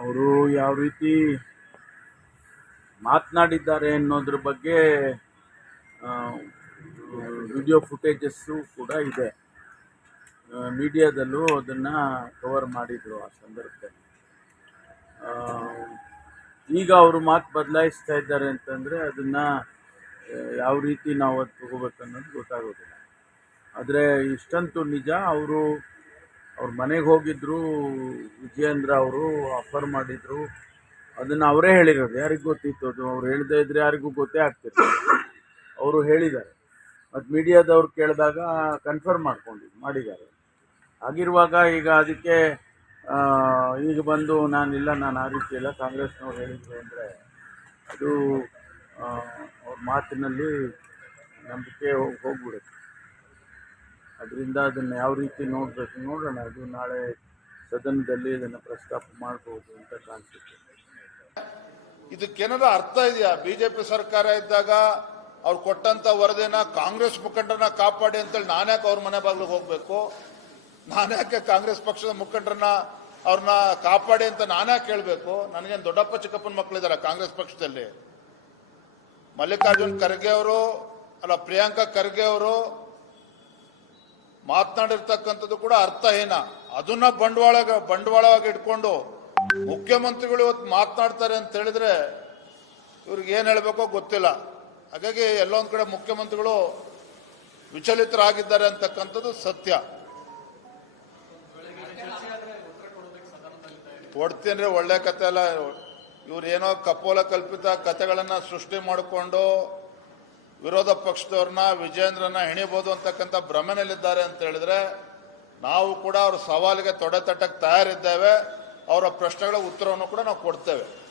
ಅವರು ಯಾವ ರೀತಿ ಮಾತನಾಡಿದ್ದಾರೆ ಅನ್ನೋದ್ರ ಬಗ್ಗೆ ವಿಡಿಯೋ ಫುಟೇಜಸ್ಸು ಕೂಡ ಇದೆ. ಮೀಡಿಯಾದಲ್ಲೂ ಅದನ್ನು ಕವರ್ ಮಾಡಿದರು ಆ ಸಂದರ್ಭದಲ್ಲಿ. ಈಗ ಅವರು ಮಾತು ಬದಲಾಯಿಸ್ತಾ ಇದ್ದಾರೆ ಅಂತಂದರೆ ಅದನ್ನು ಯಾವ ರೀತಿ ನಾವು ಅದು ತಗೋಬೇಕು ಅನ್ನೋದು ಗೊತ್ತಾಗೋದಿಲ್ಲ. ಆದರೆ ಇಷ್ಟಂತೂ ನಿಜ, ಅವ್ರ ಮನೆಗೆ ಹೋಗಿದ್ದರು, ವಿಜಯೇಂದ್ರ ಅವರು ಆಫರ್ ಮಾಡಿದರು. ಅದನ್ನು ಅವರೇ ಹೇಳಿರೋದು, ಯಾರಿಗೂ ಗೊತ್ತಿತ್ತು ಅದು? ಅವ್ರು ಹೇಳದೇ ಇದ್ದರೆ ಯಾರಿಗೂ ಗೊತ್ತೇ ಆಗ್ತಿತ್ತು. ಅವರು ಹೇಳಿದ್ದಾರೆ, ಮತ್ತು ಮೀಡಿಯಾದವ್ರು ಕೇಳಿದಾಗ ಕನ್ಫರ್ಮ್ ಮಾಡಿದ್ದಾರೆ. ಆಗಿರುವಾಗ ಈಗ ಅದಕ್ಕೆ ಈಗ ಬಂದು ನಾನು ಆ ರೀತಿ ಎಲ್ಲ ಕಾಂಗ್ರೆಸ್ನವ್ರು ಹೇಳಿದ್ರು ಅಂದರೆ ಅದು ಅವ್ರ ಮಾತಿನಲ್ಲಿ ನಂಬಿಕೆ ಹೋಗ್ಬಿಡುತ್ತೆ. ಅದರಿಂದ ಅದನ್ನು ಯಾವ ರೀತಿ ನೋಡೋಣ. ಅದು ನಾಳೆ ಸದನದಲ್ಲಿ ಇದನ್ನು ಪ್ರಸ್ತಾಪ ಮಾಡ್ಬೋದು ಅಂತ ಕಾಣಿಸುತ್ತೆ. ಇದಕ್ಕೇನಾದ್ರು ಅರ್ಥ ಇದೆಯಾ? ಬಿಜೆಪಿ ಸರ್ಕಾರ ಇದ್ದಾಗ ಅವ್ರು ಕೊಟ್ಟಂತ ವರದಿನ ಕಾಂಗ್ರೆಸ್ ಮುಖಂಡರನ್ನ ಕಾಪಾಡಿ ಅಂತೇಳಿ ನಾನ್ಯಾಕೆ ಅವ್ರ ಮನೆ ಬಾಗಿಲಿಗೆ ಹೋಗ್ಬೇಕು? ನಾನ್ಯಾಕೆ ಕಾಂಗ್ರೆಸ್ ಪಕ್ಷದ ಮುಖಂಡರನ್ನ ಅವ್ರನ್ನ ಕಾಪಾಡಿ ಅಂತ ನಾನ್ಯಾಕೆ ಕೇಳಬೇಕು? ನನಗೇನು ದೊಡ್ಡಪ್ಪ ಚಿಕ್ಕಪ್ಪನ ಮಕ್ಕಳಿದ್ದಾರೆ ಕಾಂಗ್ರೆಸ್ ಪಕ್ಷದಲ್ಲಿ? ಮಲ್ಲಿಕಾರ್ಜುನ್ ಖರ್ಗೆ ಅವರು ಪ್ರಿಯಾಂಕಾ ಖರ್ಗೆ ಅವರು ಮಾತನಾಡಿರ್ತಕ್ಕಂಥದ್ದು ಕೂಡ ಅರ್ಥಹೀನ. ಅದನ್ನ ಬಂಡವಾಳವಾಗಿ ಇಟ್ಕೊಂಡು ಮುಖ್ಯಮಂತ್ರಿಗಳು ಇವತ್ತು ಮಾತನಾಡ್ತಾರೆ ಅಂತ ಹೇಳಿದ್ರೆ ಇವ್ರಿಗೆ ಏನ್ ಹೇಳ್ಬೇಕೋ ಗೊತ್ತಿಲ್ಲ. ಹಾಗಾಗಿ ಎಲ್ಲೊಂದ್ ಕಡೆ ಮುಖ್ಯಮಂತ್ರಿಗಳು ವಿಚಲಿತರಾಗಿದ್ದಾರೆ ಅಂತಕ್ಕಂಥದ್ದು ಸತ್ಯ. ಕೊಡ್ತೀನಿ, ಒಳ್ಳೆ ಕತೆ ಅಲ್ಲ. ಇವ್ರೇನೋ ಕಪೋಲ ಕಲ್ಪಿತ ಕತೆಗಳನ್ನ ಸೃಷ್ಟಿ ಮಾಡಿಕೊಂಡು ವಿರೋಧ ಪಕ್ಷದವ್ರನ್ನ ವಿಜೇಂದ್ರನ ಹೆಣಿಬಹುದು ಅಂತಕ್ಕಂಥ ಭ್ರಮೆನಲ್ಲಿದ್ದಾರೆ ಅಂತ ಹೇಳಿದ್ರೆ ನಾವು ಕೂಡ ಅವ್ರ ಸವಾಲಿಗೆ ತೊಡೆ ತಟ್ಟಕ್ಕೆ ತಯಾರಿದ್ದೇವೆ. ಅವರ ಪ್ರಶ್ನೆಗಳ ಉತ್ತರವನ್ನು ಕೂಡ ನಾವು ಕೊಡ್ತೇವೆ.